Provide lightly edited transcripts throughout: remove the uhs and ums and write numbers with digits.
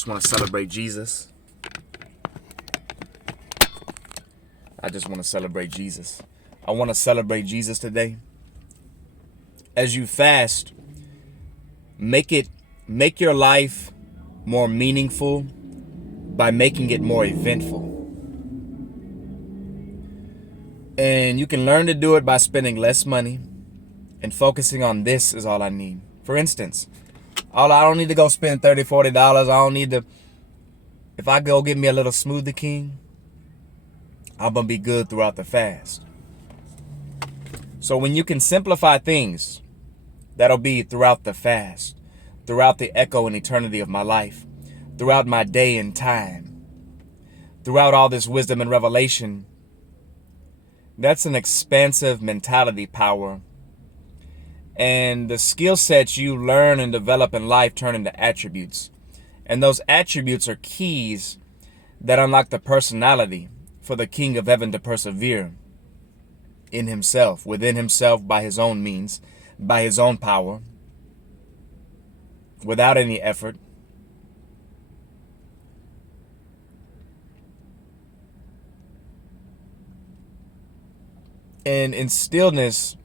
just want to celebrate Jesus. I just want to celebrate Jesus. I want to celebrate Jesus today. As you fast, make your life more meaningful by making it more eventful. And you can learn to do it by spending less money and focusing on this is all I need. For instance, I don't need to go spend $30, $40. I don't need to. If I go get me a little Smoothie King, I'm going to be good throughout the fast. So when you can simplify things, that'll be throughout the fast, throughout the echo and eternity of my life, throughout my day and time, throughout all this wisdom and revelation. That's an expansive mentality power. And the skill sets you learn and develop in life turn into attributes. And those attributes are keys that unlock the personality for the King of Heaven to persevere in himself, within himself, by his own means, by his own power, without any effort. And in stillness,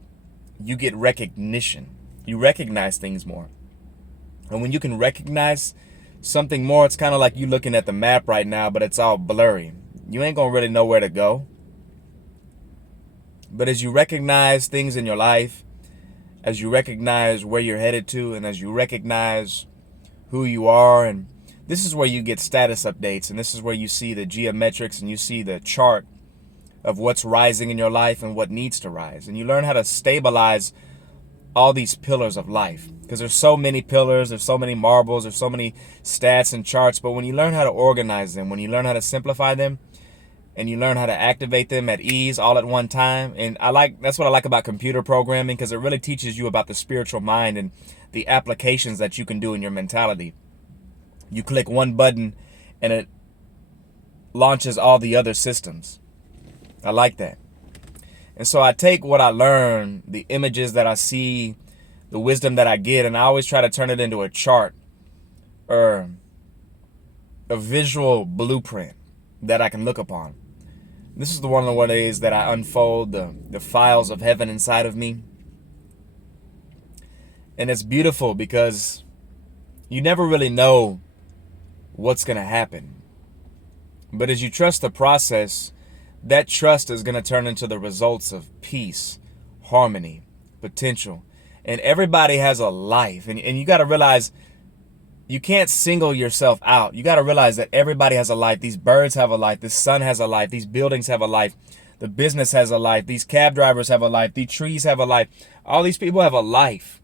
you get recognition. You recognize things more. And when you can recognize something more, it's kind of like you looking at the map right now, but it's all blurry. You ain't gonna really know where to go. But as you recognize things in your life, as you recognize where you're headed to, and as you recognize who you are, and this is where you get status updates, and this is where you see the geometrics and you see the chart of what's rising in your life and what needs to rise. And you learn how to stabilize all these pillars of life, because there's so many pillars, there's so many marbles, there's so many stats and charts. But when you learn how to organize them, when you learn how to simplify them, and you learn how to activate them at ease all at one time. And that's what I like about computer programming, because it really teaches you about the spiritual mind and the applications that you can do in your mentality. You click one button and it launches all the other systems. I like that. And so I take what I learn, the images that I see, the wisdom that I get, and I always try to turn it into a chart or a visual blueprint that I can look upon. This is the one of the ways that I unfold the files of heaven inside of me. And it's beautiful because you never really know what's going to happen. But as you trust the process, that trust is going to turn into the results of peace, harmony, potential. And everybody has a life. And you got to realize you can't single yourself out. You got to realize that everybody has a life. These birds have a life. The sun has a life. These buildings have a life. The business has a life. These cab drivers have a life. These trees have a life. All these people have a life.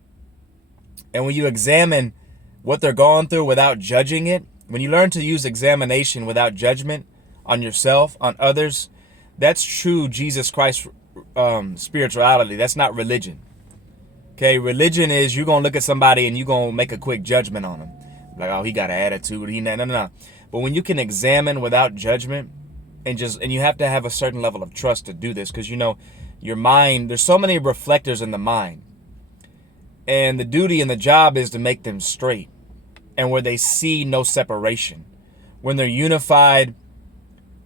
And when you examine what they're going through without judging it, when you learn to use examination without judgment on yourself, on others, that's true Jesus Christ spirituality. That's not religion. Okay, religion is you're going to look at somebody and you're going to make a quick judgment on them. Like, oh, he got an attitude. No. But when you can examine without judgment and you have to have a certain level of trust to do this, because, your mind, there's so many reflectors in the mind. And the duty and the job is to make them straight and where they see no separation. When they're unified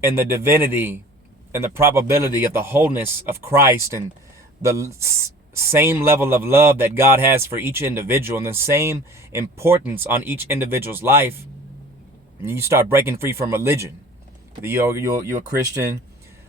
in the divinity and the probability of the wholeness of Christ and the same level of love that God has for each individual and the same importance on each individual's life, and you start breaking free from religion. You're a Christian,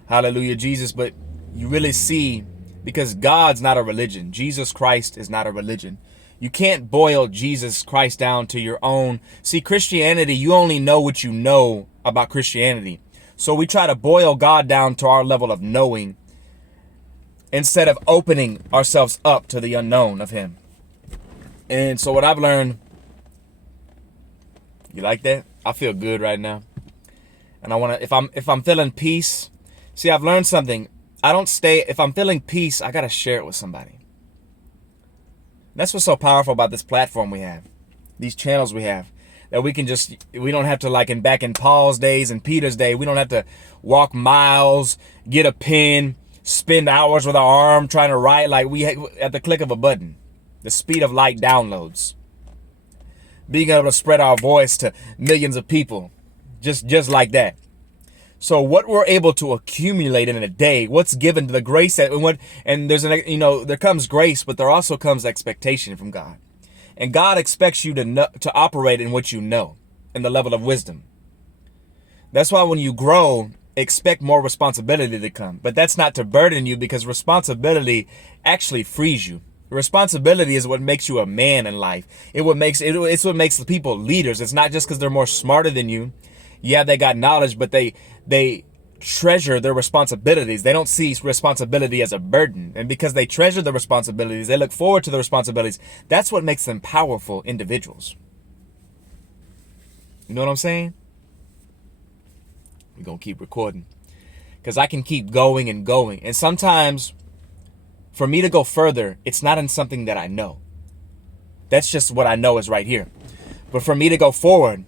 hallelujah, Jesus, but you really see, because God's not a religion. Jesus Christ is not a religion. You can't boil Jesus Christ down to your own. See, Christianity, you only know what you know about Christianity. So we try to boil God down to our level of knowing instead of opening ourselves up to the unknown of him. And so what I've learned, you like that? I feel good right now. And I want to, if I'm feeling peace, see, I've learned something. If I'm feeling peace, I got to share it with somebody. That's what's so powerful about this platform we have, these channels we have. That we don't have to, like back in Paul's days and Peter's day, we don't have to walk miles, get a pen, spend hours with our arm trying to write, like at the click of a button. The speed of light downloads. being able to spread our voice to millions of people, just like that. So what we're able to accumulate in a day, what's given to the grace that, and there's there comes grace, but there also comes expectation from God. And God expects you to operate in what you know, in the level of wisdom. That's why when you grow, expect more responsibility to come. But that's not to burden you, because responsibility actually frees you. Responsibility is what makes you a man in life. It's what makes people leaders. It's not just because they're more smarter than you. Yeah, they got knowledge, but they treasure their responsibilities. They don't see responsibility as a burden. And because they treasure the responsibilities, they look forward to the responsibilities. That's what makes them powerful individuals. You know what I'm saying? We're going to keep recording, because I can keep going and going. And sometimes for me to go further, it's not in something that I know. That's just what I know is right here. But for me to go forward,